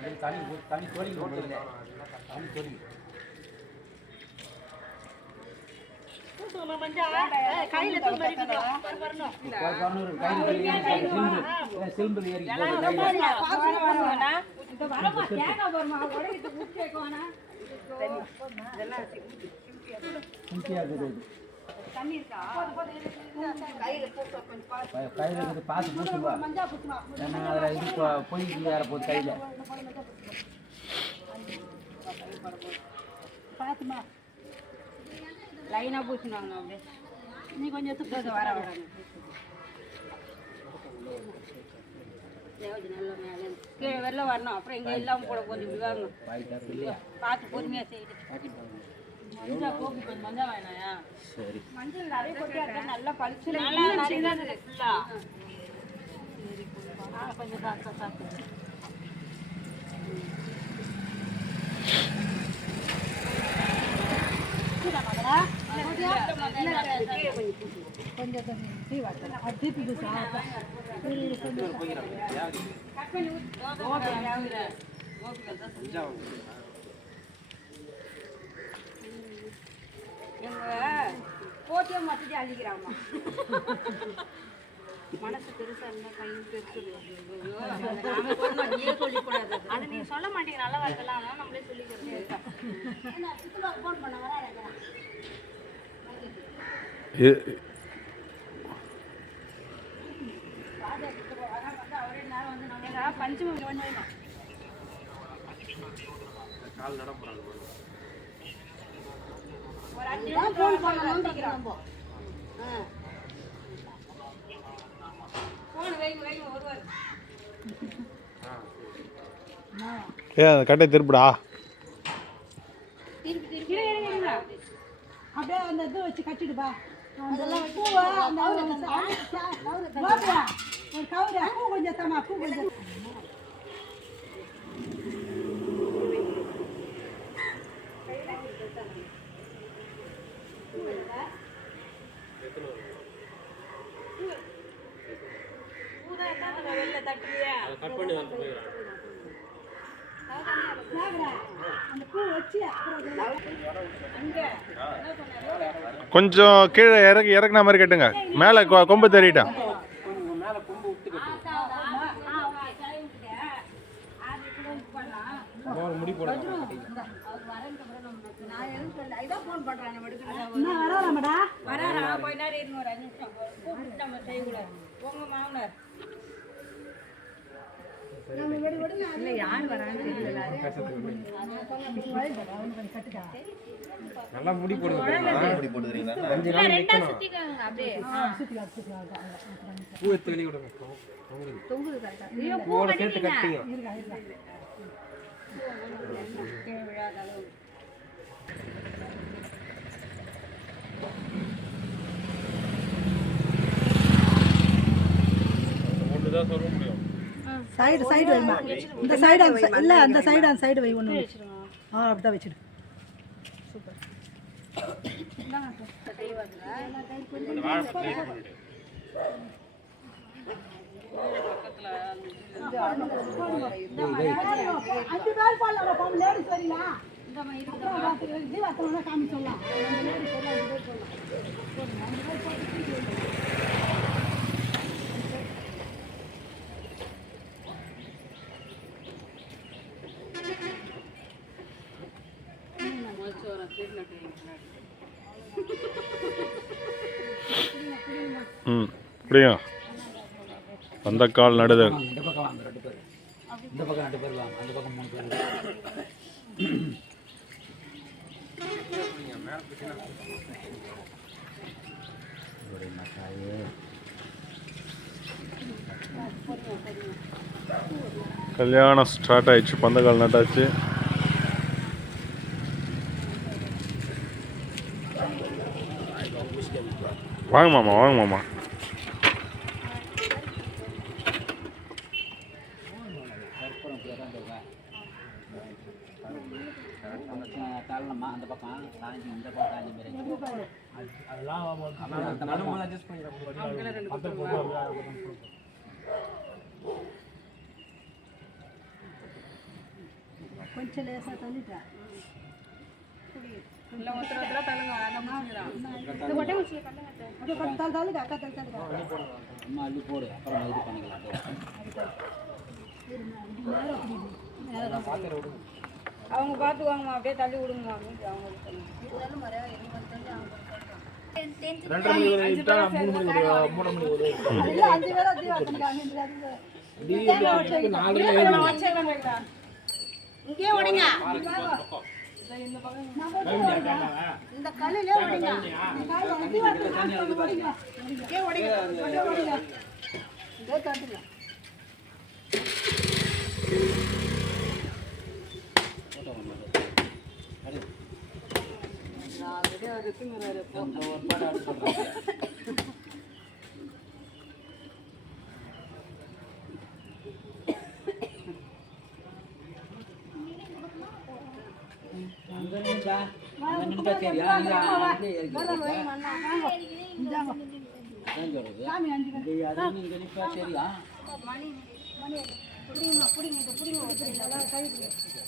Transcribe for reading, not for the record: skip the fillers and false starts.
தனி தோழி தனி தோழி கையில் பார்த்து பூசுவா அதில் இது பொய் வேற போகுது கையில் பார்த்துமா லைனாக பூசினாங்க அப்படியே நீ கொஞ்சம் எடுத்து வர நல்ல மேலே கீழே வெளில வரணும் அப்புறம் இங்கே இல்லாமல் கூட கொஞ்சம் இப்படி வரணும் பார்த்து பொறுமையாக செய்யுது மஞ்சள் கோபி கொஞ்சம் மஞ்சள் வேணாயா சரி மஞ்சள் நிறைய கொட்டியா நல்லா பழிச்சு நல்லா நிறைய ஃபுல்லாக கொஞ்சம் சாப்பிட்டு கொஞ்சம் போட்டியை மட்டும் அழிக்கிறாமா மனசு பெருசா இருந்தா கையும் பெருசு சொல்லக்கூடாது அதை நீங்க சொல்ல மாட்டீங்க நல்லா வரலாம் நம்மளே சொல்லிக்கிறது போன் பண்ண வர பஞ்சமி ஒரு 5 நிமிஷம் போன் பண்ணணும் போன் வைங்க ஒருவர் கட்டை திருப்பிடா அப்படியே அந்த இது வச்சு கட்டிடுப்பா அதெல்லாம் பூ ஒரு கவுரு பூ கொஞ்சம் தமா பூ கொஞ்சம் கொஞ்சம் கீழே இறக்குன மாதிரி கட்டுங்க மேலே கொம்பு தெரியிட்டான் முடி போட நல்லா முடி போடுறீங்களா பூ எடுத்து வெளியே விடுங்க பூவோட சேர்த்து கட்டிங்க ஒன்றுதான் சொல்ல முடியும் சைடு வைமா இந்த சைடு இல்ல அந்த சைடு வை ஒண்ணு அப்படிதான் வச்சிடு சூப்பர் அஞ்சு பேர் போடலாம் பாம்பு லேடிஸ் வரீங்களா இந்த மாதிரி ஜீவாத்தலாம் காமி சொல்லலாம் அப்படியா அந்த கால் நடுது இந்த பக்கம் வாங்க 2 பேர் இந்த பக்கம் 2 பேர் வாங்க அந்த பக்கம் 3 பேர் கல்யாணம் ஸ்டார்ட் ஆயிடுச்சு பந்தக்கால் நட்டாச்சு வாங்க மாமா அந்த பக்கம் சாஞ்சி இந்த பக்கம் சாஞ்சி மாதிரி அதெல்லாம் அட்ஜஸ்ட் பண்ணிடுறோம் கொஞ்சம் லேசாக தள்ளிட்டேன். இல்லை ஒருத்தர் தள்ளுங்க அதான் முடிச்சுக்கிறான் இந்த கொட்டை குச்சியை தள்ளுங்க. அப்படியே தள்ளுங்க அக்கா தள்ளுங்க. அம்மா அள்ளி போடு அப்புறம் இது பண்ணிக்கலாம் அவங்க பார்த்துக்குவாங்கம்மா அப்படியே தள்ளி விடுங்கம்மா மீதி அவங்க இங்கே உடைங்க. இந்த கல்லுல உடைங்க. இங்கே உடைங்க. இதே தட்டுங்க. சரியா புடிங்க புடிங்க புடிங்க